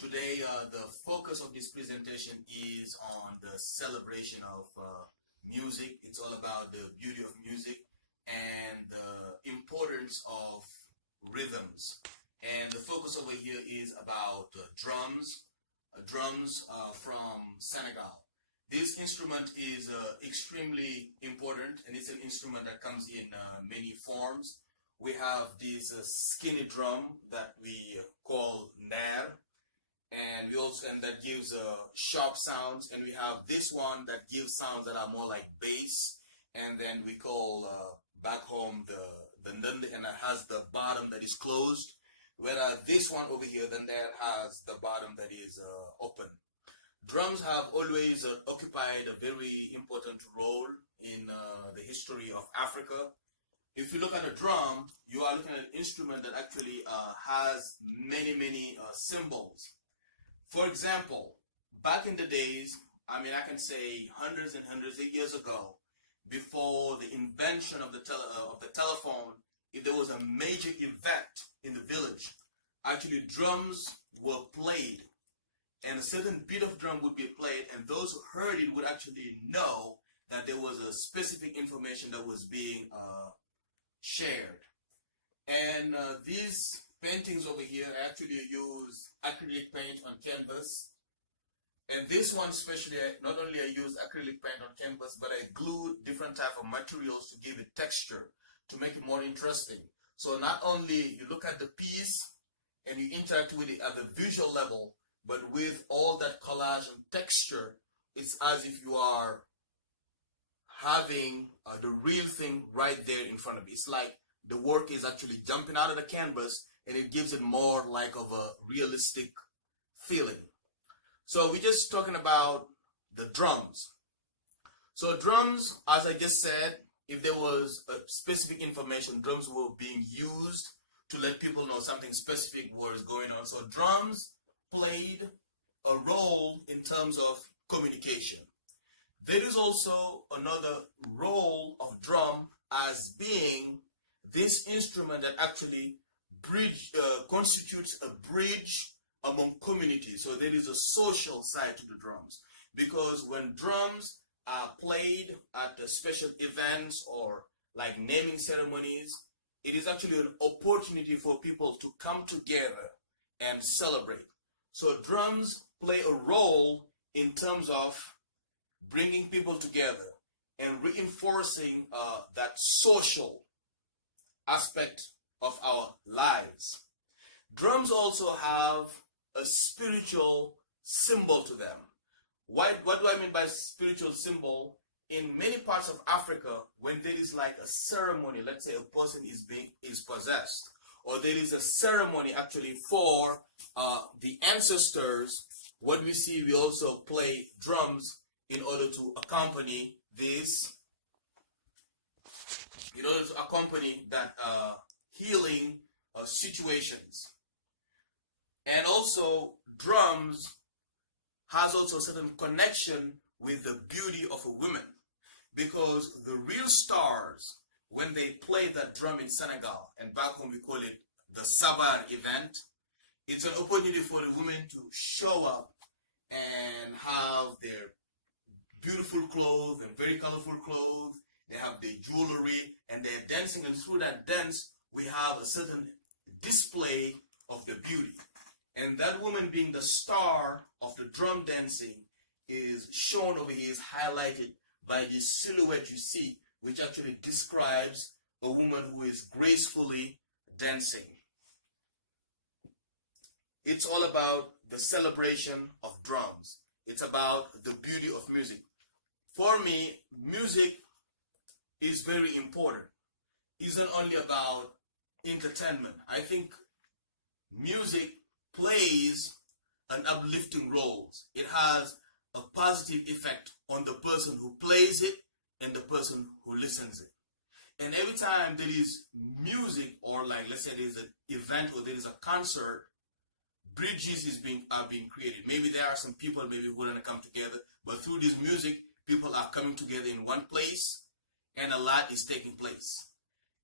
Today, the focus of this presentation is on the celebration of music. It's all about the beauty of music and the importance of rhythms. And the focus over here is about drums from Senegal. This instrument is extremely important, and it's an instrument that comes in many forms. We have this skinny drum that we call nair, and that gives sharp sounds, and we have this one that gives sounds that are more like bass, and then we call back home the ndund, and it has the bottom that is closed, whereas this one over here, the nair, has the bottom that is open. Drums have always occupied a very important role in the history of Africa. If you look at a drum, you are looking at an instrument that actually has many symbols. For example, back in the days, I can say hundreds and hundreds of years ago, before the invention of the telephone, if there was a major event in the village, actually drums were played, and a certain beat of drum would be played, and those who heard it would actually know that there was a specific information that was being shared. And these paintings over here actually use acrylic paint on canvas. And this one especially, not only I use acrylic paint on canvas, but I glued different type of materials to give it texture, to make it more interesting. So not only you look at the piece and you interact with it at the visual level, but with all that collage and texture, it's as if you are having the real thing right there in front of you. It's like the work is actually jumping out of the canvas, and it gives it more like of a realistic feeling. So we're just talking about the drums. So drums, as I just said, if there was a specific information, drums were being used to let people know something specific was going on. So drums played a role in terms of communication. There is also another role of drum as being this instrument that actually constitutes a bridge among communities. So there is a social side to the drums, because when drums are played at special events or like naming ceremonies, it is actually an opportunity for people to come together and celebrate. So drums play a role in terms of bringing people together and reinforcing that social aspect of our lives. Drums also have a spiritual symbol to them. What do I mean by spiritual symbol? In many parts of Africa, when there is like a ceremony, let's say a person is possessed, or there is a ceremony actually for the ancestors, what we see, we also play drums in order to accompany this, in order to accompany that healing situations. And also drums has also a certain connection with the beauty of a woman, because the real stars, when they play that drum in Senegal, and back home we call it the Sabar event, it's an opportunity for the women to show up and have their beautiful clothes and very colorful clothes. They have their jewelry and they're dancing, and through that dance we have a certain display of the beauty. And that woman being the star of the drum dancing is shown over here, is highlighted by this silhouette you see, which actually describes a woman who is gracefully dancing. It's all about the celebration of drums. It's about the beauty of music. For me, music is very important. It isn't only about entertainment. I think music plays an uplifting role. It has a positive effect on the person who plays it and the person who listens it. And every time there is music, or like let's say there is an event or there is a concert, bridges are being created. Maybe there are some people maybe who are going to come together, but through this music, people are coming together in one place, and a lot is taking place.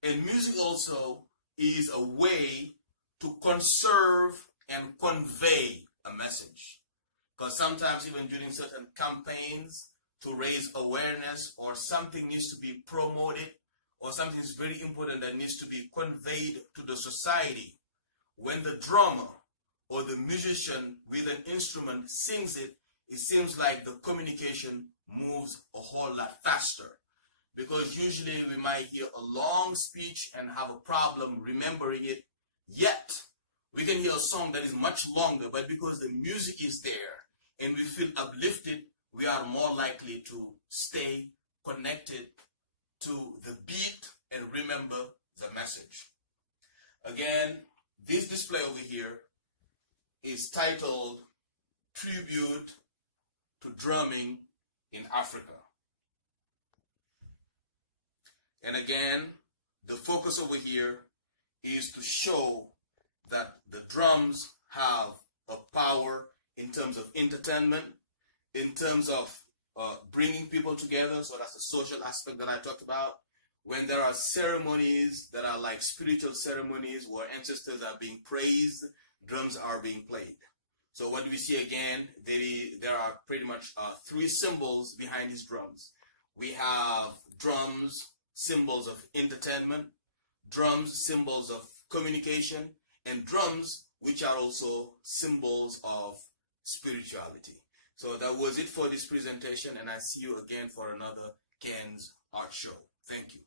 And music also is a way to conserve and convey a message. Because sometimes even during certain campaigns to raise awareness, or something needs to be promoted, or something is very important that needs to be conveyed to the society, when the drummer or the musician with an instrument sings it, it seems like the communication moves a whole lot faster. Because usually we might hear a long speech and have a problem remembering it, yet we can hear a song that is much longer, but because the music is there and we feel uplifted, we are more likely to stay connected to the beat and remember the message. Again, this display over here is titled Tribute to Drumming in Africa. And again, the focus over here is to show that the drums have a power in terms of entertainment, in terms of bringing people together. So that's the social aspect that I talked about. When there are ceremonies that are like spiritual ceremonies where ancestors are being praised, drums are being played. So what do we see again? There are pretty much three symbols behind these drums. We have drums, symbols of entertainment, drums, symbols of communication, and drums, which are also symbols of spirituality. So that was it for this presentation, and I see you again for another Kane's Art Show. Thank you.